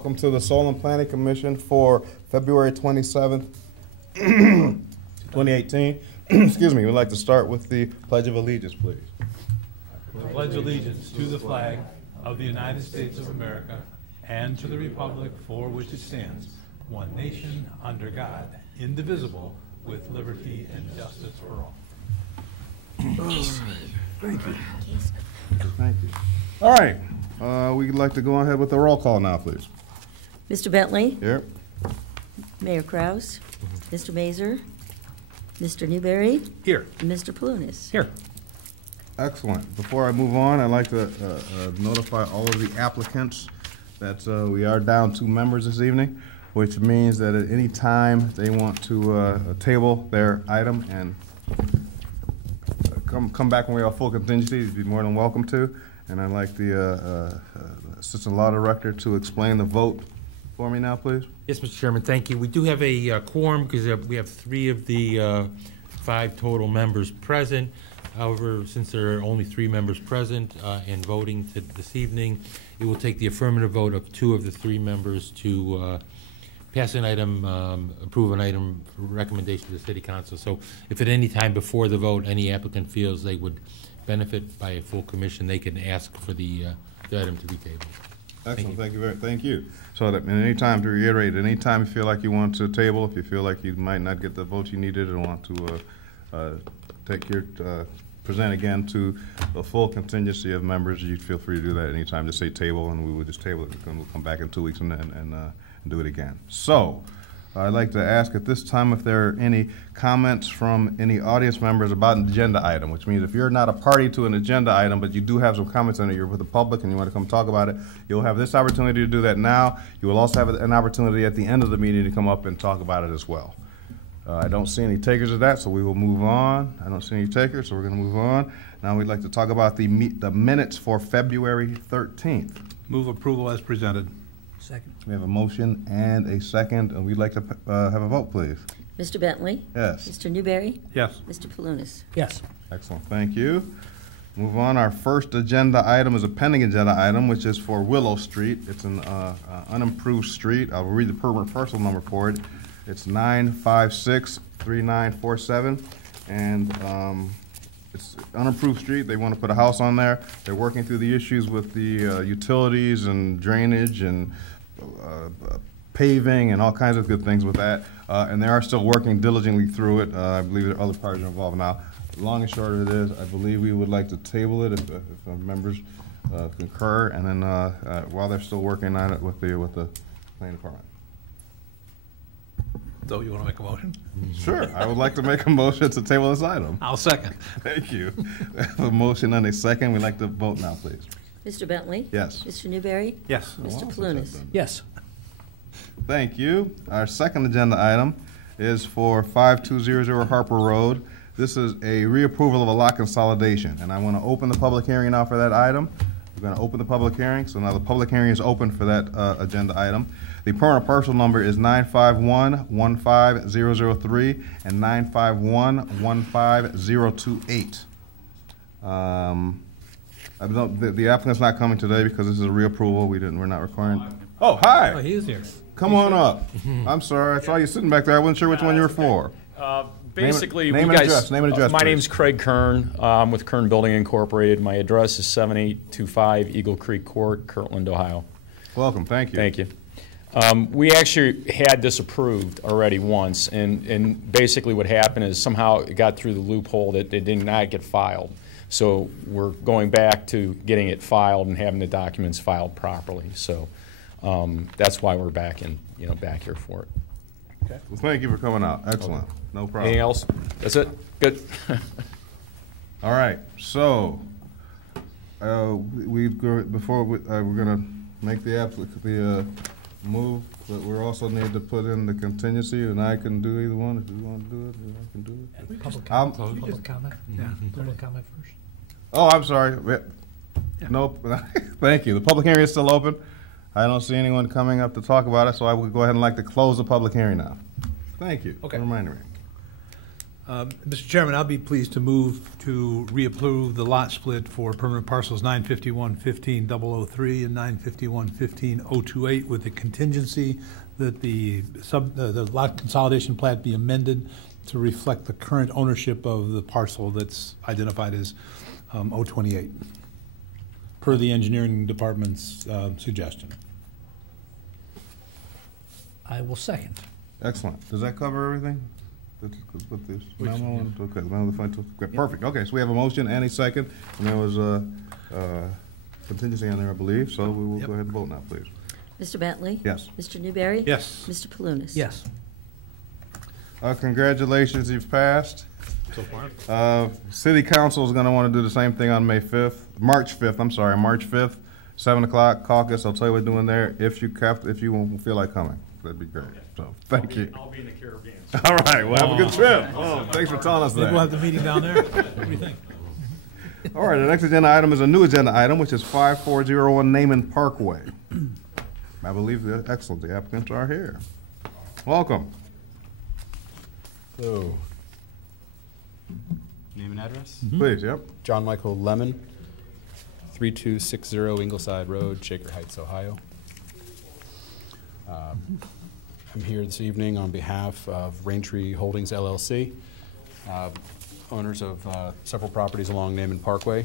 Welcome to the Soil and Planning Commission for February 27th, 2018. Excuse me, we'd like to start with the Pledge of Allegiance, please. I pledge allegiance to the flag of the United States of America and to the republic for which it stands, one nation, under God, indivisible, with liberty and justice for all. Thank you. Thank you. All right. We'd like to go ahead with the roll call now, please. Mr. Bentley? Here. Mayor Kraus? Mr. Mazur? Mr. Newberry? Here. And Mr. Palunas? Here. Excellent. Before I move on, I'd like to notify all of the applicants that we are down 2 members this evening, which means that at any time they want to table their item and come back when we have full contingency, you'd be more than welcome to. And I'd like the Assistant Law Director to explain the vote for me now, please. Yes, Mr. Chairman, thank you. We do have a quorum because we have 3 of the 5 total members present. However, since there are only 3 members present and voting this evening, it will take the affirmative vote of 2 of the 3 members to pass an item, approve an item for recommendation to the City Council. So if at any time before the vote any applicant feels they would benefit by a full commission, they can ask for the item to be tabled. Excellent. Thank you. So that at any time, to reiterate, at any time you feel like you want to table, if you feel like you might not get the vote you needed and want to present again to the full contingency of members, you feel free to do that at any time. Just say table, and we will just table it. We'll come back in 2 weeks and do it again. So I'd like to ask at this time if there are any comments from any audience members about an agenda item, which means if you're not a party to an agenda item, but you do have some comments on it, you're with the public and you want to come talk about it, you'll have this opportunity to do that now. You will also have an opportunity at the end of the meeting to come up and talk about it as well. I don't see any takers of that, so we will move on. I don't see any takers, so we're going to move on. Now we'd like to talk about the minutes for February 13th. Move approval as presented. Second. We have a motion and a second, and we'd like to have a vote, please. Mr. Bentley? Yes. Mr. Newberry? Yes. Mr. Palunas? Yes. Excellent. Thank you. Move on. Our first agenda item is a pending agenda item, which is for Willow Street. It's an unimproved street. I'll read the permanent parcel number for it. It's 9563947, and it's an unimproved street. They want to put a house on there. They're working through the issues with the utilities and drainage and paving and all kinds of good things with that. And they are still working diligently through it. I believe there are other parties involved now. Long and short of it is, I believe we would like to table it if members concur, and then while they're still working on it with the planning department. So you want to make a motion? Sure. I would like to make a motion to table this item. I'll second. Thank you. We have a motion and a second. We'd like to vote now, please. Mr. Bentley? Yes. Mr. Newberry? Yes. Mr. Palunas? Yes. Thank you. Our second agenda item is for 5200 Harper Road. This is a reapproval of a lot consolidation, and I want to open the public hearing now for that item. We're going to open the public hearing, so now the public hearing is open for that agenda item. The permanent parcel number is 951-15003 and 951-15028. The applicant's not coming today because this is a reapproval. We're not requiring. Oh, hi. Oh, he is here. Come on up. I'm sorry. I saw you sitting back there. I wasn't sure which one you were for. Basically, name and address. Name and address. My please. name's Craig Kern. I'm with Kern Building Incorporated. My address is 7825 Eagle Creek Court, Kirtland, Ohio. Welcome. Thank you. Thank you. We actually had this approved already once, and basically what happened is somehow it got through the loophole that it did not get filed. So we're going back to getting it filed and having the documents filed properly. So that's why we're back back here for it. Okay. Well, thank you for coming out. Excellent. Okay. No problem. Anything else? That's it? Good. All right. So we're going to make the move, but we also need to put in the contingency, and I can do either one. If you want to do it, I can do it. Public comment. Yeah. Public comment first. Oh, I'm sorry. Yeah. Nope. Thank you. The public hearing is still open. I don't see anyone coming up to talk about it, so I would go ahead and like to close the public hearing now. Thank you. Okay. For reminding me. Mr. Chairman, I'll be pleased to move to reapprove the lot split for permanent parcels 951-15-003 and 951-15-028 with the contingency that the lot consolidation plat be amended to reflect the current ownership of the parcel that's identified as 028, per the engineering department's suggestion. I will second. Excellent. Does that cover everything? With this memo? Okay, okay, perfect. Okay, so we have a motion and a second, and there was a contingency on there, I believe, so we will go ahead and vote now, please. Mr. Bentley? Yes. Mr. Newberry? Yes. Mr. Palunas? Yes. Congratulations, you've passed. So far. City Council is going to want to do the same thing on March 5th, 7 o'clock caucus. I'll tell you what we're doing there. If you won't feel like coming, that'd be great. So thank you. I'll be in the Caribbean. All right, well, have a good trip. Oh, thanks for telling us Maybe we'll have that. the meeting down there. What do you think? All right, the next agenda item is a new agenda item, which is 5401 Naaman Parkway. I believe that excellent. The applicants are here. Welcome. So, name and address? Please, yep. John Michael Lemon, 3260 Ingleside Road, Shaker Heights, Ohio. I'm here this evening on behalf of Raintree Holdings LLC, owners of several properties along Naaman Parkway.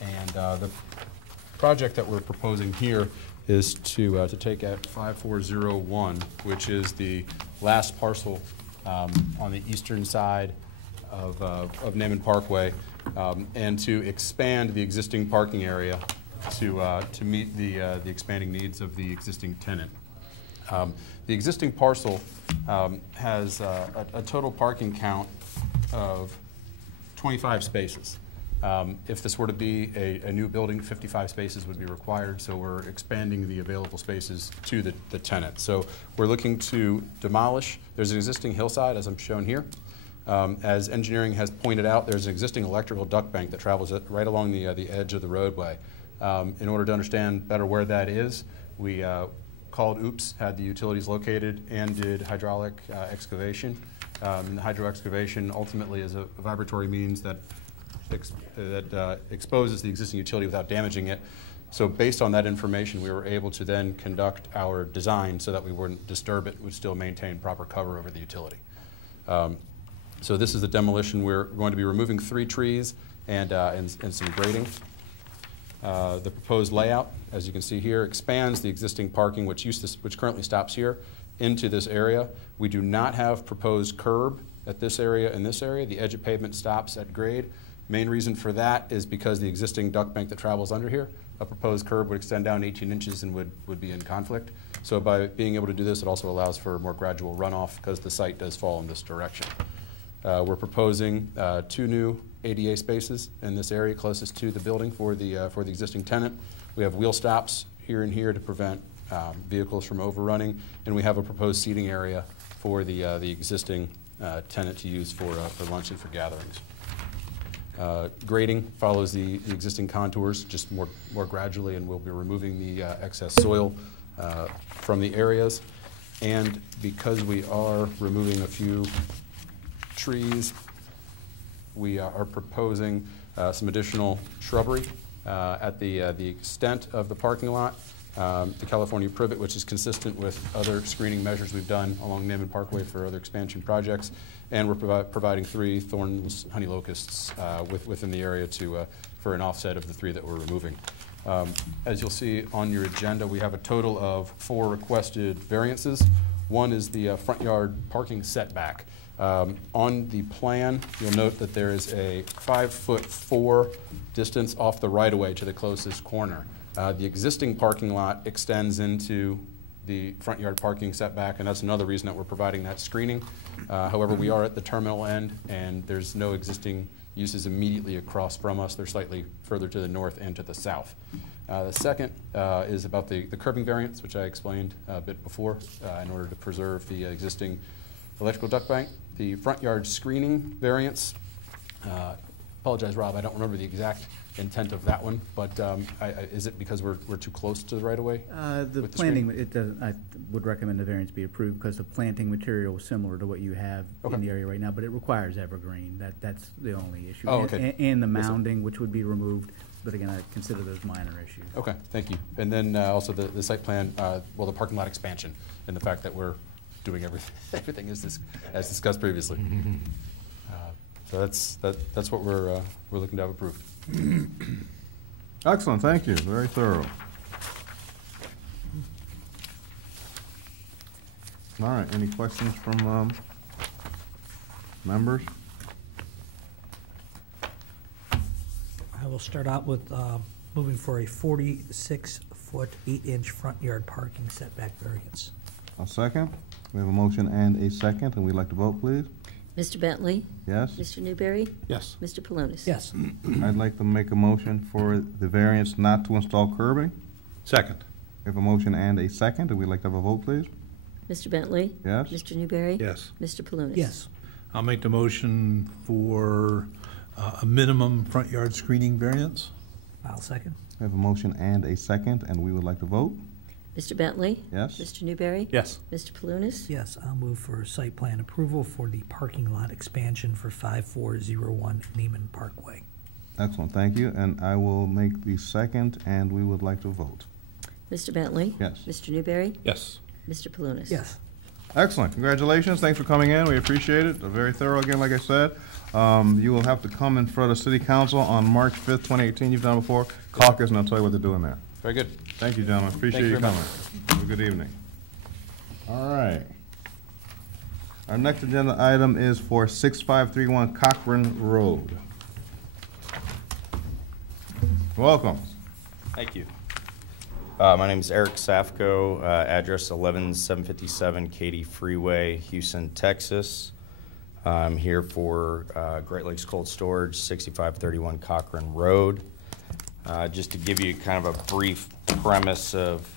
And the project that we're proposing here is to take at 5401, which is the last parcel on the eastern side of Naaman Parkway, and to expand the existing parking area to meet the expanding needs of the existing tenant. The existing parcel has a total parking count of 25 spaces. If this were to be a new building, 55 spaces would be required, so we're expanding the available spaces to the tenant. So we're looking to demolish. There's an existing hillside, as I'm shown here. As engineering has pointed out, there's an existing electrical duct bank that travels right along the edge of the roadway. In order to understand better where that is, we called OOPS, had the utilities located, and did hydraulic excavation. And the hydro excavation ultimately is a vibratory means that exposes the existing utility without damaging it. So based on that information, we were able to then conduct our design so that we wouldn't disturb it, would still maintain proper cover over the utility. So this is the demolition. We're going to be removing 3 trees and some grading. The proposed layout, as you can see here, expands the existing parking, which currently stops here, into this area. We do not have proposed curb at this area and this area. The edge of pavement stops at grade. Main reason for that is because the existing duct bank that travels under here, a proposed curb would extend down 18 inches and would be in conflict. So by being able to do this, it also allows for more gradual runoff because the site does fall in this direction. We're proposing 2 new ADA spaces in this area closest to the building for the existing tenant. We have wheel stops here and here to prevent vehicles from overrunning, and we have a proposed seating area for the existing tenant to use for lunch and for gatherings. Grading follows the existing contours, just more gradually, and we'll be removing the excess soil from the areas. And because we are removing a few trees, we are proposing some additional shrubbery at the extent of the parking lot. The California privet, which is consistent with other screening measures we've done along Naaman Parkway for other expansion projects. And we're providing 3 thorns, honey locusts within the area for an offset of the 3 that we're removing. As you'll see on your agenda, we have a total of 4 requested variances. One is the front yard parking setback. On the plan, you'll note that there is a 5'4" distance off the right-of-way to the closest corner. The existing parking lot extends into the front yard parking setback, and that's another reason that we're providing that screening. However, we are at the terminal end, and there's no existing uses immediately across from us. They're slightly further to the north and to the south. The second is about the curbing variance, which I explained a bit before, in order to preserve the existing electrical duct bank. The front yard screening variance apologize, Rob, I don't remember the exact intent of that one, but is it because we're too close to the right-of-way? The with the planting, I would recommend the variance be approved because the planting material is similar to what you have Okay. in the area right now, but it requires evergreen. That's the only issue. Oh, okay. And the Yes, sir. mounding, which would be removed, but again, I consider those minor issues. Okay, thank you. And then also the site plan, well, the parking lot expansion and the fact that we're doing everything as discussed previously. So that's what we're looking to have approved. Excellent, thank you, very thorough. All right, any questions from members? I will start out with moving for a 46-foot, 8-inch front yard parking setback variance. A second. We have a motion and a second, and we'd like to vote, please. Mr. Bentley? Yes? Mr. Newberry? Yes. Mr. Palunas? Yes. I'd like to make a motion for the variance not to install curbing. Second. We have a motion and a second, and we'd like to have a vote, please. Mr. Bentley? Yes? Mr. Newberry? Yes. Mr. Palunas? Yes. I'll make the motion for a minimum front yard screening variance. I'll second. We have a motion and a second, and we would like to vote. Mr. Bentley? Yes? Mr. Newberry? Yes. Mr. Palunas? Yes, I'll move for site plan approval for the parking lot expansion for 5401 Neiman Parkway. Excellent, thank you. And I will make the second, and we would like to vote. Mr. Bentley? Yes. Mr. Newberry? Yes. Mr. Palunas? Yes. Excellent, congratulations, thanks for coming in, we appreciate it, very thorough again, like I said. You will have to come in front of City Council on March 5th, 2018, you've done before, caucus, and I'll tell you what they're doing there. Very good. Thank you, gentlemen, appreciate Thank you you very coming. Have a good evening. All right. Our next agenda item is for 6531 Cochran Road. Welcome. Thank you. My name is Eric Safko, address 11757 Katy Freeway, Houston, Texas. I'm here for Great Lakes Cold Storage, 6531 Cochran Road. Just to give you kind of a brief premise of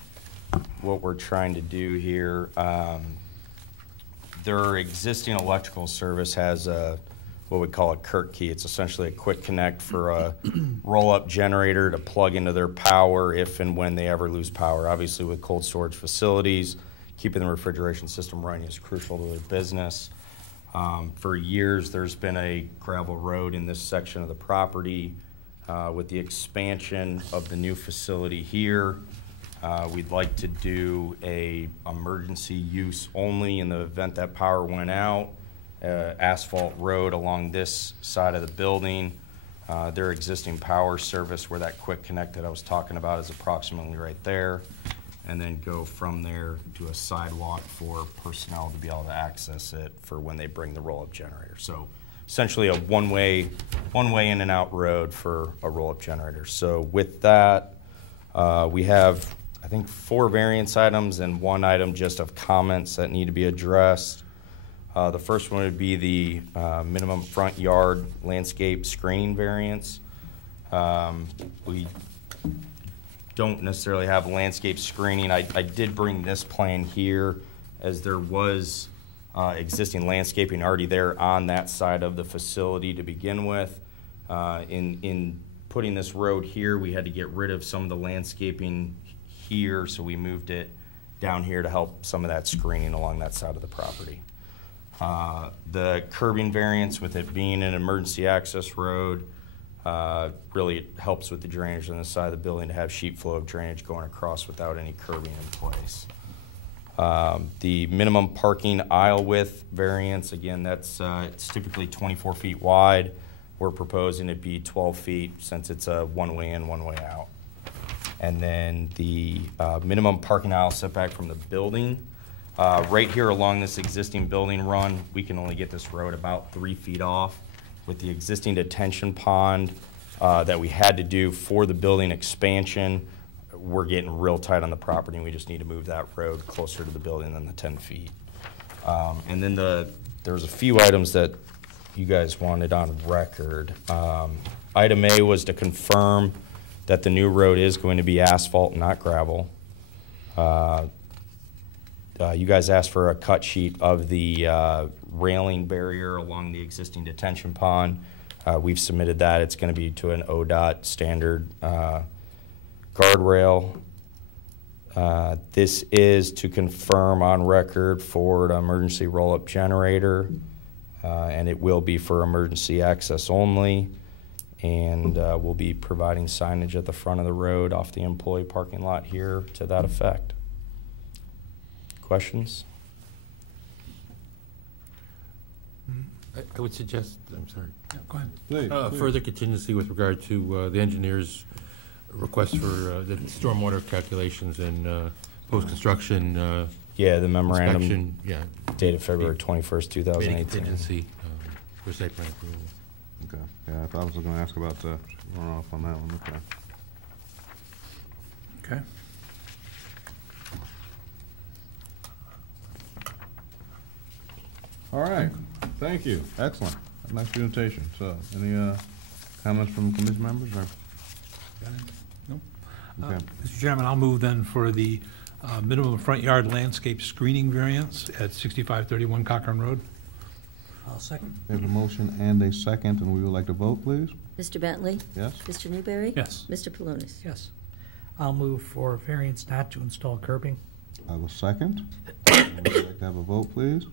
what we're trying to do here. Their existing electrical service has what we call a Kirk key. It's essentially a quick connect for a roll-up generator to plug into their power if and when they ever lose power. Obviously, with cold storage facilities, keeping the refrigeration system running is crucial to their business. For years, there's been a gravel road in this section of the property. With the expansion of the new facility here, we'd like to do a emergency use only in the event that power went out. Asphalt road along this side of the building. Their existing power service where that quick connect that I was talking about is approximately right there. And then go from there to a sidewalk for personnel to be able to access it for when they bring the roll-up generator. So essentially a one-way in and out road for a roll-up generator. So with that, we have, I think, 4 variance items and 1 item just of comments that need to be addressed. The first one would be the minimum front yard landscape screening variance. We don't necessarily have landscape screening. I did bring this plan here as there was existing landscaping already there on that side of the facility to begin with. In putting this road here, we had to get rid of some of the landscaping here, so we moved it down here to help some of that screening along that side of the property. The curbing variance, with it being an emergency access road, really it helps with the drainage on the side of the building to have sheet flow of drainage going across without any curbing in place. The minimum parking aisle width variance, again, that's it's typically 24 feet wide. We're proposing it be 12 feet since it's a one-way in, one-way out. And then the minimum parking aisle setback from the building. Right here along this existing building run, we can only get this road about 3 feet off. With the existing detention pond that we had to do for the building expansion, we're getting real tight on the property, and we just need to move that road closer to the building than the 10 feet. And then there's a few items that you guys wanted on record. Item A was to confirm that the new road is going to be asphalt, not gravel. You guys asked for a cut sheet of the railing barrier along the existing detention pond. We've submitted that. It's going to be to an ODOT standard guardrail. This is to confirm on record for an emergency roll-up generator, and it will be for emergency access only. And we'll be providing signage at the front of the road off the employee parking lot here to that effect. Questions? I would suggest, I'm sorry, Go ahead. Please. further contingency with regard to the engineer's request for the stormwater calculations and post-construction Yeah, the memorandum inspection, yeah. dated February 21st, Creating 2018. contingency for site plan approval. Okay, yeah, I thought I was gonna ask about the runoff on that one, okay. Okay. All right, thank you, excellent, nice presentation. So, any comments from commission members, or? No. Okay, Mr. Chairman, I'll move then for the minimum front yard landscape screening variance at 6531 Cochran Road. I'll second. we have a motion and a second, and we would like to vote, please? Mr. Bentley? Yes? Mr. Newberry? Yes. Mr. Palunas? Yes. I'll move for variance not to install curbing. I will second. And we would like to have a vote, please?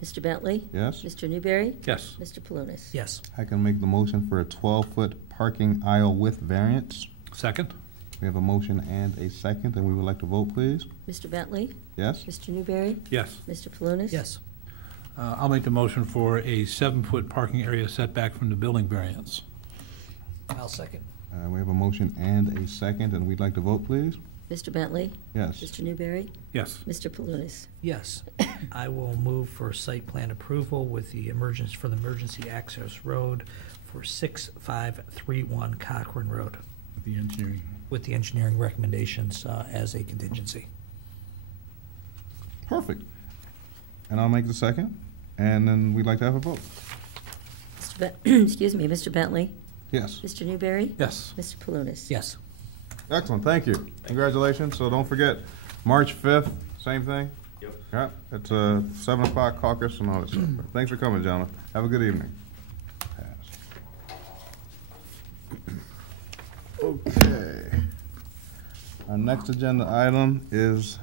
Mr. Bentley? Yes? Mr. Newberry? Yes. Mr. Palunas? Yes. I can make the motion for a 12-foot parking aisle width variance. Second? We have a motion and a second, and we would like to vote, please? Mr. Bentley? Yes? Mr. Newberry? Yes. Mr. Palunas? Yes. I'll make the motion for a 7-foot parking area setback from the building variance. I'll second. We have a motion and a second, and we'd like to vote, please? Mr. Bentley? Yes. Mr. Newberry? Yes. Mr. Palunas? Yes. I will move for site plan approval with the emergency, for the emergency access road for 6531 Cochran Road The engineering. with the engineering recommendations as a contingency. Perfect. And I'll make the second, and then we'd like to have a vote. Excuse me, Mr. Bentley? Yes. Mr. Newberry? Yes. Mr. Palunas? Yes. Excellent, thank you. Congratulations. So don't forget, March 5th, same thing? Yep. Yeah, it's 7 o'clock caucus and all that stuff. Thanks for coming, gentlemen. Have a good evening. Okay. Our next agenda item is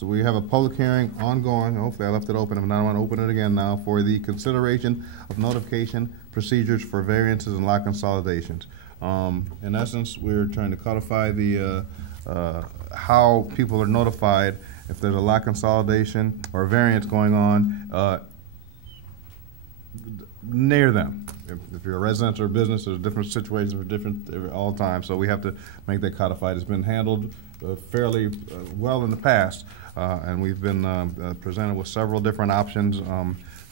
we have a public hearing ongoing, hopefully I left it open, if not, I want to open it again now, for the consideration of notification procedures for variances and lot consolidations. In essence, we're trying to codify the, how people are notified if there's a lot consolidation or a variance going on, near them. If you're a resident or a business, there's different situations for different, all times, so we have to make that codified. It's been handled fairly well in the past, and we've been presented with several different options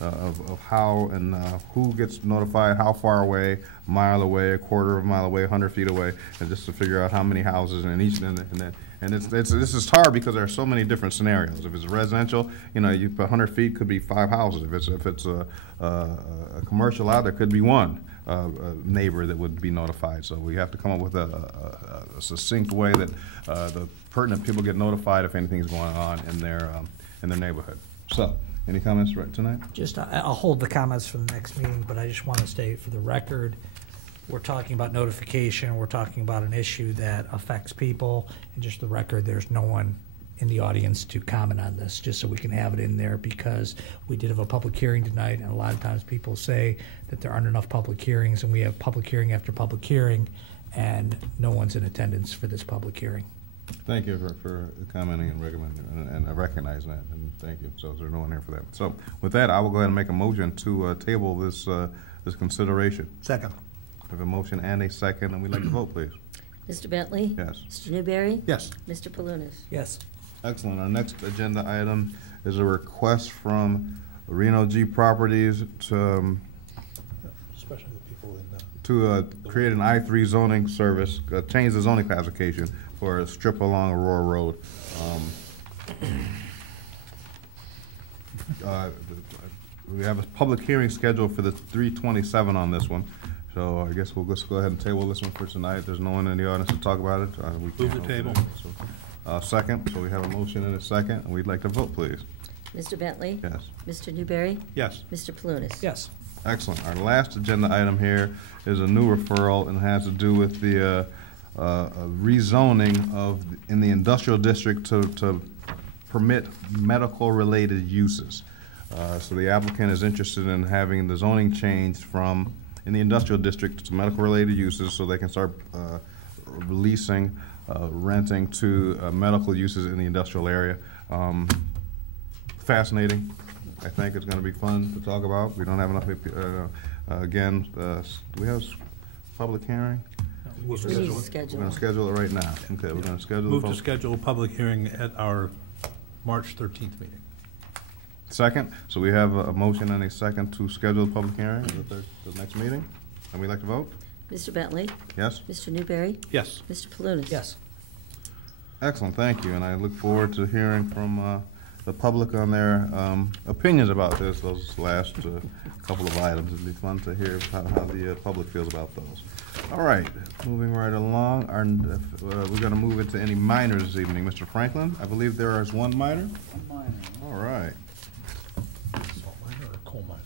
of how and who gets notified, how far away, a mile away, a quarter of a mile away, 100 feet away, and just to figure out how many houses in each, and this is hard because there are so many different scenarios. If it's residential, you know, 100 feet could be 5 houses. If it's a commercial lot, there could be one neighbor that would be notified. So we have to come up with a succinct way that the pertinent people get notified if anything's going on in their neighborhood. So, any comments right tonight? Just, I'll hold the comments for the next meeting, but I just want to state for the record, we're talking about notification, we're talking about an issue that affects people, and just the record, there's no one in the audience to comment on this, just so we can have it in there, because we did have a public hearing tonight, and a lot of times people say that there aren't enough public hearings, and we have public hearing after public hearing, and no one's in attendance for this public hearing. Thank you for commenting and recommending, and I recognize that, and thank you. So there's no one here for that. So with that, I will go ahead and make a motion to table this this consideration. Second. We have a motion and a second, and we'd like to vote, please. Mr. Bentley? Yes. Mr. Newberry? Yes. Mr. Palunas? Yes. Excellent. Our next agenda item is a request from Reno G Properties to Especially the people in create an I-3 zoning service, change the zoning classification for a strip along Aurora Road. We have a public hearing scheduled for the 3/27 on this one, so I guess we'll just go ahead and table this one for tonight. There's no one in the audience to talk about it. We can't Move the open table. it. So, second, so we have a motion and a second, and we'd like to vote, please. Mr. Bentley? Yes. Mr. Newberry? Yes. Mr. Palunas? Yes. Excellent. Our last agenda item here is a new referral and has to do with the rezoning of, in the industrial district to permit medical-related uses. So the applicant is interested in having the zoning changed from, in the industrial district, to medical-related uses so they can start leasing, renting to medical uses in the industrial area. Fascinating. I think it's going to be fun to talk about. We don't have enough, again, do we have a public hearing? We need to We're going schedule. to schedule it right now. Okay, we're going to schedule Move the to schedule a public hearing at our March 13th meeting. second. So we have a motion and a second to schedule the public hearing at the next meeting. And we'd like to vote? Mr. Bentley? Yes? Mr. Newberry? Yes. Mr. Palunas? Yes. Excellent, thank you. And I look forward to hearing from the public on their opinions about this, those last couple of items. It'd be fun to hear how the public feels about those. All right, moving right along, we're going to move into any minors this evening. Mr. Franklin, I believe there is one minor? One minor. All right. Salt miner or coal miner?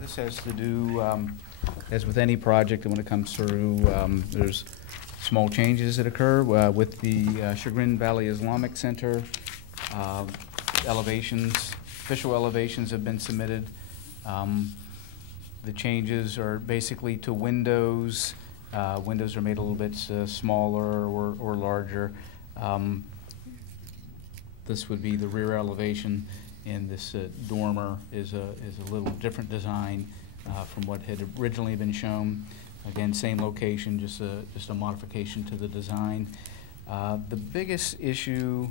This has to do, as with any project, and when it comes through, there's small changes that occur with the Chagrin Valley Islamic Center. Official elevations have been submitted. The changes are basically to windows. Windows are made a little bit smaller or larger. This would be the rear elevation, and this dormer is a little different design from what had originally been shown. Again, same location, just a modification to the design. The biggest issue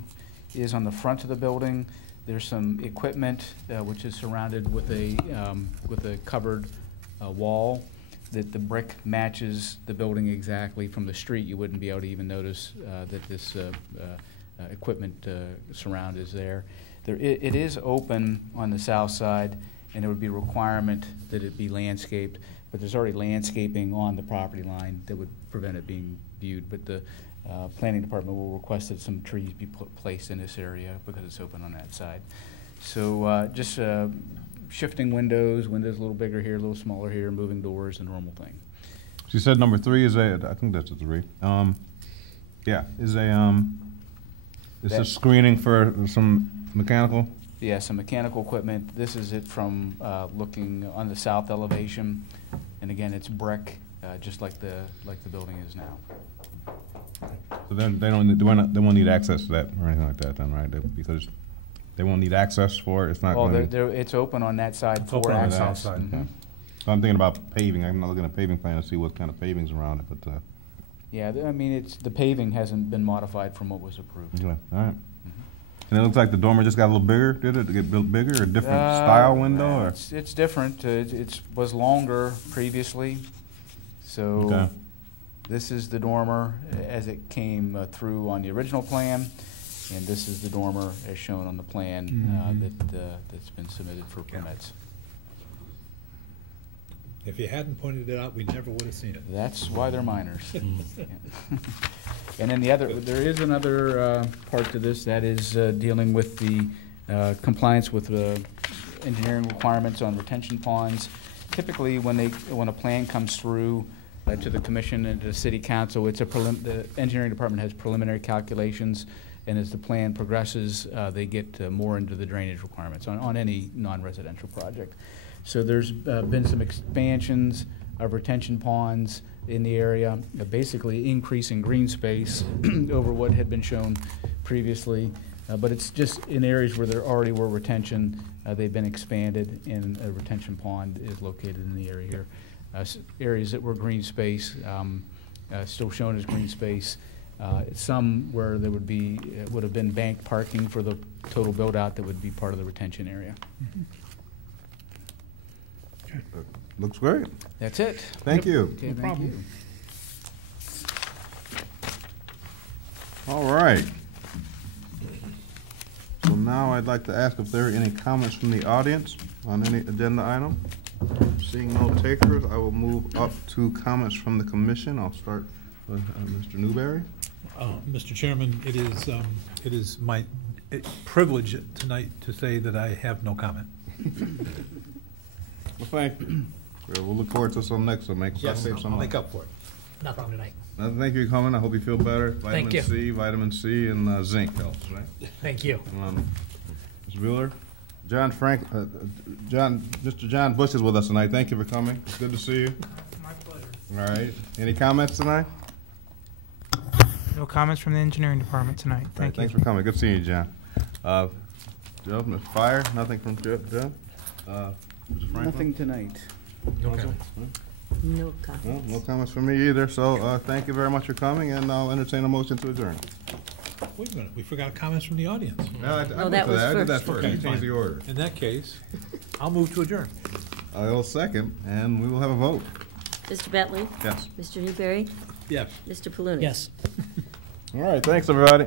is on the front of the building. There's some equipment which is surrounded with a covered wall that the brick matches the building exactly. From the street, you wouldn't be able to even notice that this equipment surround is there. It is open on the south side, and there would be a requirement that it be landscaped, but there's already landscaping on the property line that would prevent it being viewed. But the planning department will request that some trees be placed in this area because it's open on that side. So just shifting windows a little bigger here, a little smaller here, moving doors, the normal thing. She said number 3 is I think that's a 3. Yeah, is a screening for some mechanical? Yeah, some mechanical equipment. This is it from looking on the south elevation, and again, it's brick, just like the building is now. So then they won't need access to that or anything like that then, right? Because they won't need access for it? It's not Well, going to be... it's open on that side It's for open on the access. south side. Mhm. So I'm thinking about paving. I'm not looking at paving plan to see what kind of paving's around it, but... Yeah, I mean, the paving hasn't been modified from what was approved. anyway, all right. And it looks like the dormer just got a little bigger, did it? To get built bigger, or a different style window? Or? It's different. It was longer previously, so Okay. this is the dormer as it came through on the original plan, and this is the dormer as shown on the plan that's been submitted for permits. If you hadn't pointed it out, we never would have seen it. That's why they're minors. Yeah. And then there is another part to this that is dealing with the compliance with the engineering requirements on retention ponds. Typically, when a plan comes through to the commission and to the city council, the engineering department has preliminary calculations, and as the plan progresses, they get more into the drainage requirements on any non-residential project. So there's been some expansions of retention ponds in the area, basically increasing green space over what had been shown previously. But it's just in areas where there already were retention, they've been expanded, and a retention pond is located in the area here. Areas that were green space, still shown as green space. Some where there would have been banked parking for the total build out that would be part of the retention area. Looks great. That's it. Thank you. Okay, thank you. All right. So now I'd like to ask if there are any comments from the audience on any agenda item. Seeing no takers, I will move up to comments from the commission. I'll start with Mr. Newberry. Mr. Chairman, it is my privilege tonight to say that I have no comment. Well, thank you. We'll look forward to some next one. Save I'll some make up. up for it. Nothing tonight. Thank you for coming. I hope you feel better. Thank you. Vitamin C, and zinc helps, right? Thank you. Mr. Bueller? Mr. John Bush is with us tonight. Thank you for coming. It's good to see you. My pleasure. All right. Any comments tonight? No comments from the engineering department tonight. All right, Thank you. thanks for coming. Good seeing you, John. Joe, Mr. Fire? Nothing from Joe? Mr. Franklin? Nothing tonight. Council? No comments. No comments from me either. So thank you very much for coming, and I'll entertain a motion to adjourn. Wait a minute, we forgot comments from the audience. I that was I did that first. first. Okay, You changed the fine. order. In that case, I'll move to adjourn. I'll second, and we will have a vote. Mr. Bentley? Yes. Mr. Newberry? Yes. Mr. Palunas? Yes. All right. Thanks, everybody.